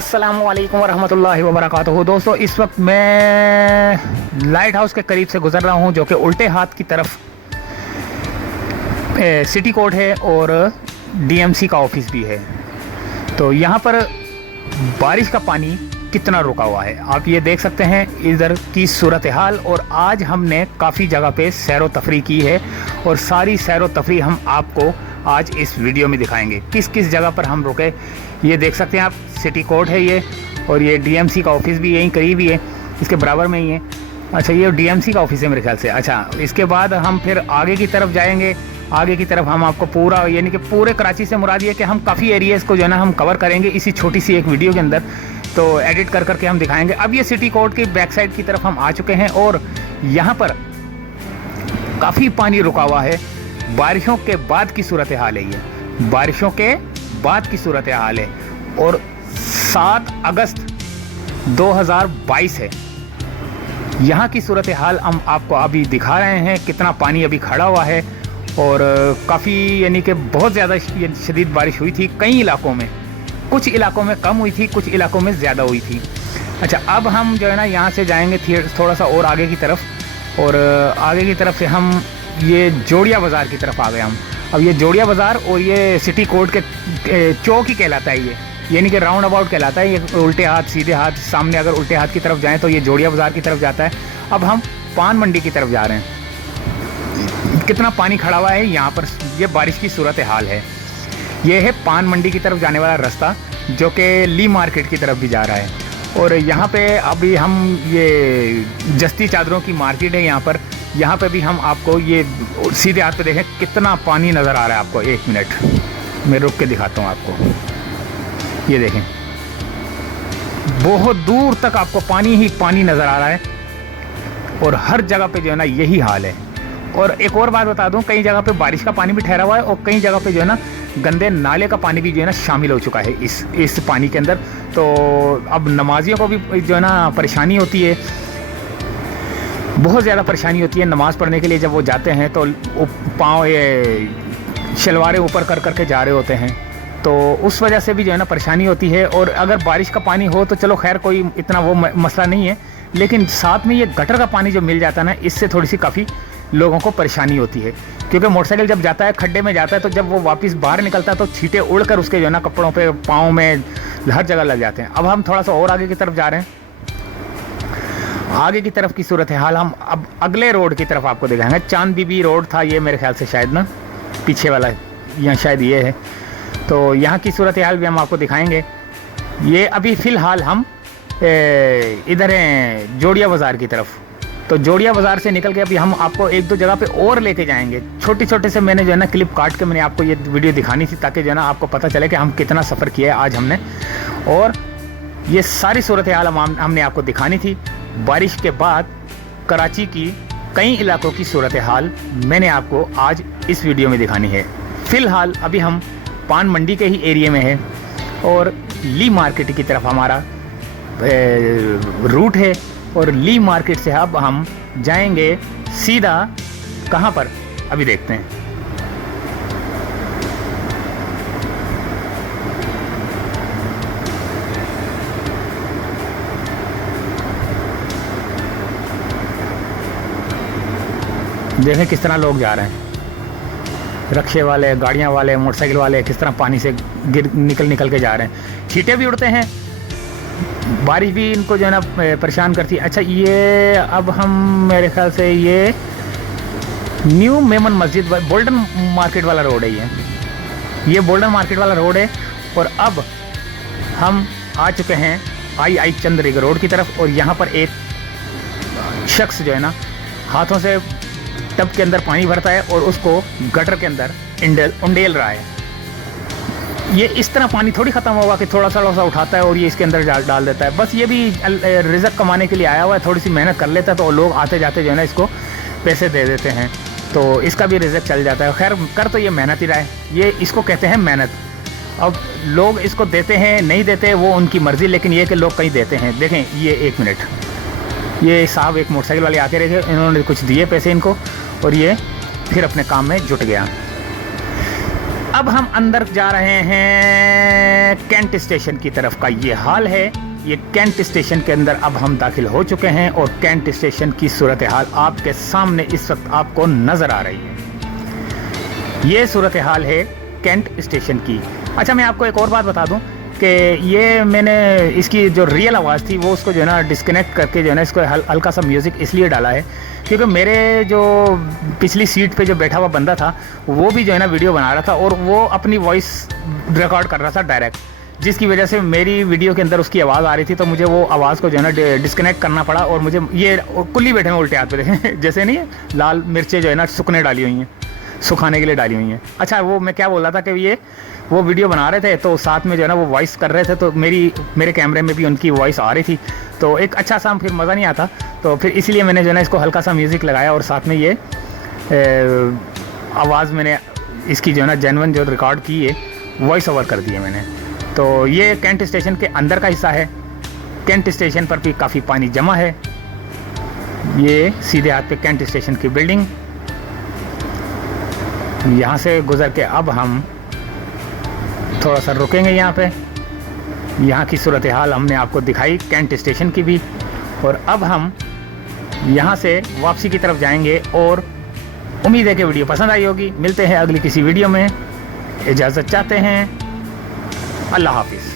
अस्सलामुअलैकुम वरहमतुल्लाहि वबरकातुहू। दोस्तों, इस वक्त मैं लाइट हाउस के करीब से गुजर रहा हूं, जो कि उल्टे हाथ की तरफ सिटी कोर्ट है और डीएमसी का ऑफिस भी है। तो यहां पर बारिश का पानी कितना रुका हुआ है आप ये देख सकते हैं इधर की सूरत हाल। और आज हमने काफ़ी जगह पे सैर व तफरी की है और सारी सैर व तफरी हम आपको आज इस वीडियो में दिखाएंगे। किस किस जगह पर हम रुके ये देख सकते हैं आप। सिटी कोर्ट है ये, और ये डीएमसी का ऑफिस भी यहीं करीब ही है, इसके बराबर में ही है। अच्छा, ये डीएमसी का ऑफिस है मेरे ख्याल से। अच्छा, इसके बाद हम फिर आगे की तरफ जाएंगे। आगे की तरफ हम आपको पूरा यानी कि पूरे कराची से मुराद ये कि हम काफ़ी एरियाज़ को जो है ना हम कवर करेंगे इसी छोटी सी एक वीडियो के अंदर। तो एडिट कर करके हम दिखाएंगे। अब ये सिटी कोर्ट की बैक साइड की तरफ हम आ चुके हैं और यहाँ पर काफ़ी पानी रुका हुआ है। बारिशों के बाद की सूरत हाल है ये, बारिशों के बाद की सूरत हाल है। और 7 अगस्त 2022 है। यहाँ की सूरत हाल हम आपको अभी दिखा रहे हैं, कितना पानी अभी खड़ा हुआ है। और काफ़ी यानी कि बहुत ज़्यादा शदीद बारिश हुई थी कई इलाकों में। कुछ इलाकों में कम हुई थी, कुछ इलाकों में ज़्यादा हुई थी। अच्छा, अब हम जो है ना यहाँ से जाएंगे थोड़ा सा और आगे की तरफ। और आगे की तरफ से हम ये जोड़िया बाज़ार की तरफ आ गए हम। अब ये जोड़िया बाज़ार और ये सिटी कोर्ट के चौक ही कहलाता है ये, यानी कि राउंड अबाउट कहलाता है ये। उल्टे हाथ सीधे हाथ सामने अगर उल्टे हाथ की तरफ जाएं तो ये जोड़िया बाज़ार की तरफ जाता है। अब हम पान मंडी की तरफ जा रहे हैं। कितना पानी खड़ा हुआ है यहाँ पर, ये बारिश की सूरत हाल है। ये है पान मंडी की तरफ जाने वाला रास्ता, जो कि ली मार्केट की तरफ भी जा रहा है। और यहाँ पे अभी हम ये जस्ती चादरों की मार्केट है यहाँ पे भी हम आपको ये सीधे हाथ पे देखें कितना पानी नज़र आ रहा है आपको। 1 मिनट मैं रुक के दिखाता हूँ आपको। ये देखें, बहुत दूर तक आपको पानी ही पानी नज़र आ रहा है और हर जगह पे जो है ना यही हाल है। और एक और बात बता दूं, कई जगह पे बारिश का पानी भी ठहरा हुआ है और कई जगह पे जो है ना गंदे नाले का पानी भी जो है ना शामिल हो चुका है इस पानी के अंदर। तो अब नमाजियों को भी जो है ना परेशानी होती है, बहुत ज़्यादा परेशानी होती है। नमाज़ पढ़ने के लिए जब वो जाते हैं तो पाँव ये शलवारें ऊपर कर करके जा रहे होते हैं, तो उस वजह से भी जो है ना परेशानी होती है। और अगर बारिश का पानी हो तो चलो खैर कोई इतना वो मसला नहीं है, लेकिन साथ में ये गटर का पानी जो मिल जाता है ना, इससे थोड़ी सी काफ़ी लोगों को परेशानी होती है। क्योंकि मोटरसाइकिल जब जाता है खड्डे में जाता है तो जब वो वापस बाहर निकलता है तो छींटे उड़कर उसके जो है ना कपड़ों पे पाँव में हर जगह लग जाते हैं। अब हम थोड़ा सा और आगे की तरफ जा रहे हैं। आगे की तरफ की सूरत हाल हम अब अगले रोड की तरफ आपको दिखाएंगे। चांद बीबी रोड था ये मेरे ख्याल से, शायद ना पीछे वाला यहाँ शायद ये है। तो यहाँ की सूरत हाल भी हम आपको दिखाएंगे। ये अभी फ़िलहाल हम इधर हैं जोड़िया बाज़ार की तरफ। तो जोड़िया बाज़ार से निकल के अभी हम आपको 1-2 जगह पे और लेके जाएंगे। छोटे छोटे से मैंने जो है ना क्लिप काट के मैंने आपको ये वीडियो दिखानी थी, ताकि जो है ना आपको पता चले कि हम कितना सफ़र किया है आज हमने। और ये सारी सूरत हाल हमने आपको दिखानी थी। बारिश के बाद कराची की कई इलाकों की सूरत हाल मैंने आपको आज इस वीडियो में दिखानी है। फ़िलहाल अभी हम पान मंडी के ही एरिया में हैं और ली मार्केट की तरफ हमारा रूट है। और ली मार्केट से अब हम जाएंगे सीधा कहाँ पर अभी देखते हैं। देखें किस तरह लोग जा रहे हैं, रिक्शे वाले, गाड़ियाँ वाले, मोटरसाइकिल वाले किस तरह पानी से निकल के जा रहे हैं। छींटे भी उड़ते हैं, बारिश भी इनको जो है ना परेशान करती है। अच्छा, ये अब हम मेरे ख्याल से ये न्यू मेमन मस्जिद बोल्डन मार्केट वाला रोड है ये बोल्डन मार्केट वाला रोड है। और अब हम आ चुके हैं आई चंद्रिक रोड की तरफ। और यहाँ पर एक शख्स जो है ना हाथों से टब के अंदर पानी भरता है और उसको गटर के अंदर उंडेल रहा है। ये इस तरह पानी थोड़ी ख़त्म होगा कि थोड़ा सा उठाता है और ये इसके अंदर डाल देता है। बस ये भी रिज़्क कमाने के लिए आया हुआ है, थोड़ी सी मेहनत कर लेता है तो लोग आते जाते जो है ना इसको पैसे दे देते हैं, तो इसका भी रिज़्क चल जाता है। खैर कर तो ये मेहनत ही रहा है, ये इसको कहते हैं मेहनत। अब लोग इसको देते हैं नहीं देते वो उनकी मर्ज़ी, लेकिन ये कि लोग कहीं देते हैं। देखें ये 1 मिनट, ये साहब एक मोटरसाइकिल वाले आके रहे, इन्होंने कुछ दिए पैसे इनको और ये फिर अपने काम में जुट गया। अब हम अंदर जा रहे हैं कैंट स्टेशन की तरफ का ये हाल है। ये कैंट स्टेशन के अंदर अब हम दाखिल हो चुके हैं और कैंट स्टेशन की सूरत हाल आपके सामने इस वक्त आपको नज़र आ रही है। ये सूरत हाल है कैंट स्टेशन की। अच्छा, मैं आपको एक और बात बता दूं कि ये मैंने इसकी जो रियल आवाज़ थी वो उसको जो है ना डिस्कनेक्ट करके जो है ना इसको हल्का सा म्यूज़िक इसलिए डाला है क्योंकि मेरे जो पिछली सीट पे जो बैठा हुआ बंदा था वो भी जो है ना वीडियो बना रहा था और वो अपनी वॉइस रिकॉर्ड कर रहा था डायरेक्ट, जिसकी वजह से मेरी वीडियो के अंदर उसकी आवाज़ आ रही थी, तो मुझे वो आवाज़ को जो है ना डिस्कनेक्ट करना पड़ा। और मुझे ये कुल्ली बैठे में उल्टे हाथ पे देखें जैसे नहीं लाल मिर्चें जो है ना सुखने डाली हुई हैं, सुखाने के लिए डाली हुई हैं। अच्छा, वो मैं क्या बोल रहा था कि ये वो वीडियो बना रहे थे तो साथ में जो है ना वो वॉइस कर रहे थे, तो मेरे कैमरे में भी उनकी वॉइस आ रही थी, तो एक अच्छा सा फिर मज़ा नहीं आता, तो फिर इसलिए मैंने जो है ना इसको हल्का सा म्यूज़िक लगाया और साथ में ये आवाज़ मैंने इसकी जो है ना जेन्युइन जो रिकॉर्ड की है वॉइस ओवर कर दी है मैंने। तो ये कैंट स्टेशन के अंदर का हिस्सा है। कैंट स्टेशन पर भी काफ़ी पानी जमा है। ये सीधे हाथ पे कैंट स्टेशन की बिल्डिंग, यहाँ से गुज़र के अब हम थोड़ा सा रुकेंगे यहाँ पे। यहाँ की सूरत हाल हमने आपको दिखाई कैंट स्टेशन की भी, और अब हम यहाँ से वापसी की तरफ जाएंगे। और उम्मीद है कि वीडियो पसंद आई होगी। मिलते हैं अगली किसी वीडियो में, इजाज़त चाहते हैं, अल्लाह हाफिज़।